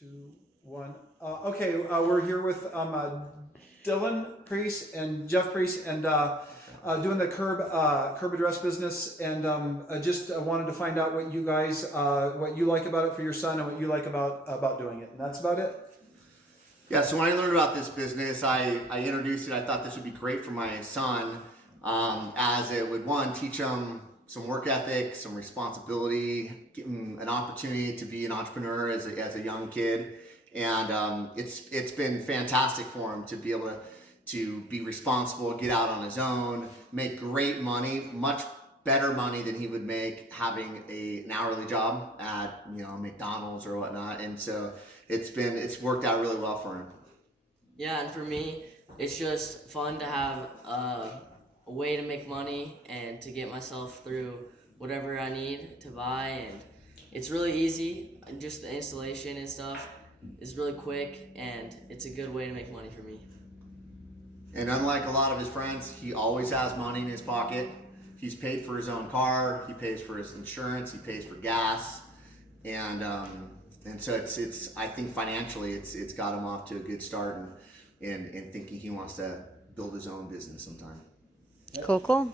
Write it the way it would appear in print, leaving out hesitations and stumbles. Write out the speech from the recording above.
2, 1. Okay, we're here with Dylan Priest and Jeff Priest, and doing the curb address business, and I just wanted to find out what you guys, what you like about it for your son, and what you like about doing it, and that's about it. Yeah, so when I learned about this business, I introduced it. I thought this would be great for my son, as it would, one, teach him some work ethic, some responsibility, give him an opportunity to be an entrepreneur as a young kid. And it's been fantastic for him to be able to be responsible, get out on his own, make great money, much better money than he would make having an hourly job at McDonald's or whatnot. And so it's worked out really well for him. Yeah, and for me, it's just fun to have a way to make money and to get myself through whatever I need to buy, and it's really easy. Just the installation and stuff is really quick, and it's a good way to make money for me. And unlike a lot of his friends, he always has money in his pocket. He's paid for his own car, he pays for his insurance, he pays for gas, and so it's I think financially it's got him off to a good start, and thinking he wants to build his own business sometime. Cool.